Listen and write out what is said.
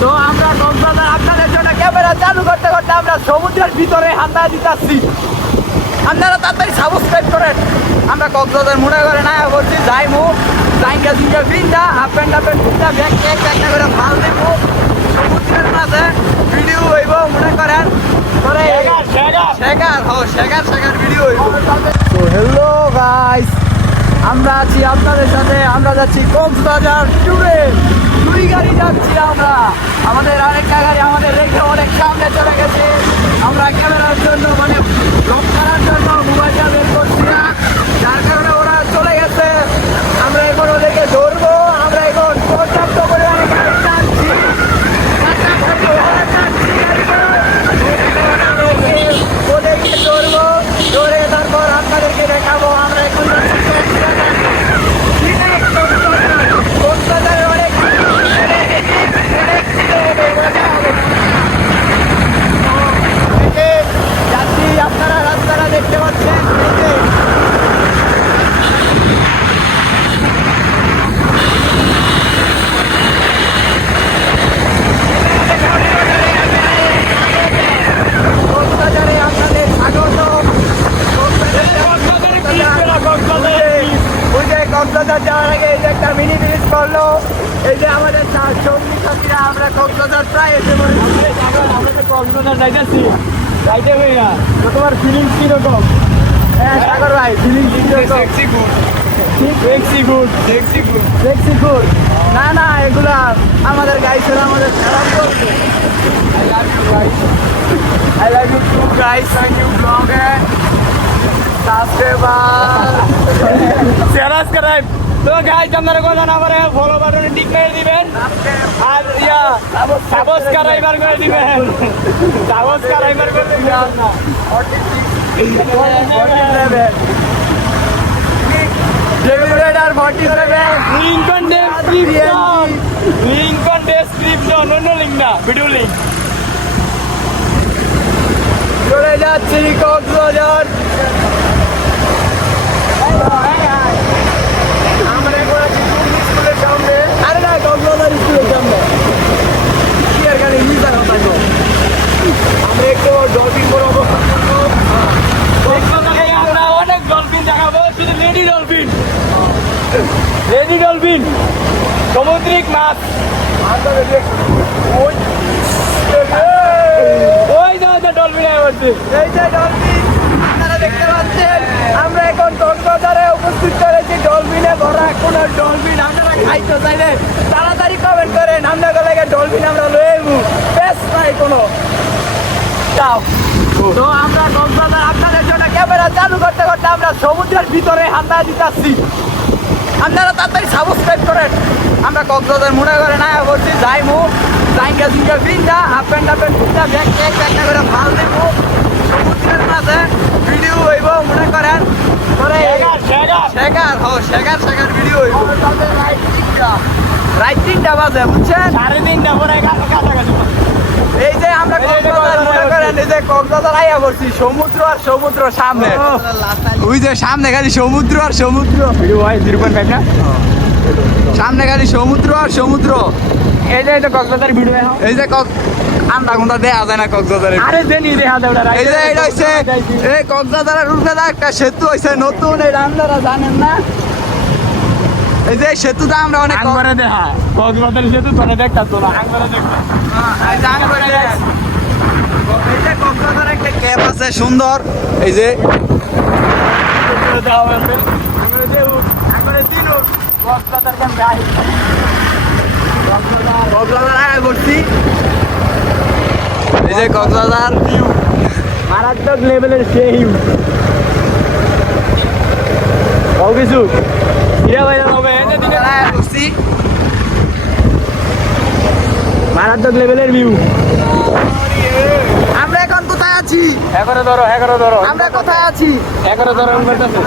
তো আমরা কক্সবাজার আপনাদের জন্য ক্যামেরা চালু করতে করতে আমরা সমুদ্রের ভিতরে হান্না দিতেছি। আপনারা তাড়াতাড়ি সাবস্ক্রাইব করেন। আমরা কক্সবাজার মনে করে না বলছি যাইমু জাইঙ্গা জিঙ্গা ফিন্দা হাফ প্যান্ট হাফ প্যান্ট ফিন্দা ব্যাগ এক একটা করে ভালো দেবো সমুদ্রের মাঝে ভিডিও হইব মনে করেন। করে শেখার হ শেখার শেখার ভিডিও হইব। তো হ্যালো গাইস আমরা আছি আপনাদের সাথে আমরা যাচ্ছি কক্সবাজার ট্যুরে দুই গাড়ি যাচ্ছি আমরা। আমাদের আরেকটা গাড়ি আমাদের রেখে অনেক সামনে চলে গেছে। আমরা ক্যামেরার জন্য মানে লোক করার জন্য মোবাইলটা বের করছি না যার কারণে ওরা চলে গেছে আমরা এখন ওদেরকে ধরবো আমরা এখন পর্যাপ্ত পরিমাণে গাড়ি টানছি টানছি, ওরা টানছি গাড়িগুলো। ওদেরকে ধরবো ধরে তারপর আপনাদেরকে দেখাবো আমরা এখন যাচ্ছি কক্সবাজার। কক্সবাজারে অনেক যাচ্ছি আপনারা রাস্তাটা দেখতে পাচ্ছেন এই যে কক্সবাজারে আপনাদের স্বাগত ওই যে কক্সবাজার যাওয়ার আগে এই যে একটা মিনি ব্রিজ করল এই যে আমাদের চার সঙ্গী সাথীরা আমরা কক্সবাজার প্রায় এসে পড়েছি। আমরা তো কক্সবাজার যাইতেছি যাইতে ভাইয়া তো তোমার ফিলিংস কীরকম হ্যাঁ সাগর ভাই feelings sexy good sexy good sexy good না না এগুলা আমাদের গাইছেরা আমাদের খারাপ করছে। I love you too guys thank you blog subscriber subscribe তো গাইস আপনারা কথা না পারে ফলো বাটনে টিক করে দিবেন। আর ইয়া সাবস্ক্রাইবার করে দিবেন। সাবস্ক্রাইবার করে দিবেন। ডেভিডেটার ফর্টি ডেসক্রিপশন লিংকন ডেসক্রিপশন অন্য লিংক না ভিডিও লিংক চলে যাচ্ছি কক্সবাজার আমরা এখন আছি টুরিস্ট স্কুলের সামনে আরে না কক্সবাজার স্কুলের সামনে কি আর গাড়ি মিজার কথা গো আমরা একটু ডলফিন বড় অবস্থান করব আমরা অনেক ডলফিন দেখাবো শুধু লেডি ডলফিন লেডি ডলফিন সামুদ্রিক মাছ। ওই যে ডলফিন আসছে এই যে ডলফিন আপনারা দেখতে পাচ্ছেন, আমরা এখন কক্সবাজারে উপস্থিত করেছি ডলফিনে ভরা কোনো ডলফিন আপনারা খাইতে চাইলে তাড়াতাড়ি কমেন্ট করেন। আমরা লাগে ডলফিন আমরা লয়ে বেশ নাই কোনো। যাও। তো আমরা কক্সবাজার আপনাদের জন্য ক্যামেরা চালু করতে করতে আমরা সমুদ্রের ভিতরে হান্না দিতেছি। আপনারা তাড়াতাড়ি সাবস্ক্রাইব করেন। আমরা কক্সবাজার মনে করে না বলছি যাইমু। জাইঙ্গা জিঙ্গা ফিন্দা হাফ প্যান্ট হাফ প্যান্ট ফিন্দা ব্যাগ এক একটা করে ভালো দেবো সমুদ্রের মাঝে ভিডিও হইব মনে করেন? করে শেখার হ শেখার শেখার ভিডিও হইব। রাইট তিনটা। বাজে বুঝছেন? সাড়ে তিনটা পরে কাছাকাছি এই যে আমরা কক্সবাজার মনে করেন এই যে কক্সবাজার আইয়া করছি সমুদ্র আর সমুদ্র সামনে। ওই যে সামনে খালি সমুদ্র আর সমুদ্র। সামনে খালি সমুদ্র আর সমুদ্র। এই যে এটা কক্সবাজার ভিডিও এই যে কক আন্দা গুন্দা দেয়া যায় না কক্সবাজারে আরে দেনি দেখা দেওয়া এই যে এটা এই একটা সেতু হয়েছে নতুন এটা আপনারা জানেন না? এই যে এই সেতুটা আমরা অনেক আঙ্গরে দেখা কক্সবাজার যেহেতু তোরা দেখতা তো না আঙ্গরে দেখতা হ্যাঁ, এই যে আঙ্গুরে দেখ। এই যে কক্সবাজারে একটা আছে সুন্দর। এই যে এই যে কক্সবাজার। মারাত্মক লেভেলের সেই কিছু ইরা ভাই মারাত্মক লেভেলের ভিউ আমরা এখন কোথায় আছি? এগারো ধরো এগারো ধরো। আমরা কোথায় আছি? এগারো ধরো করতেছে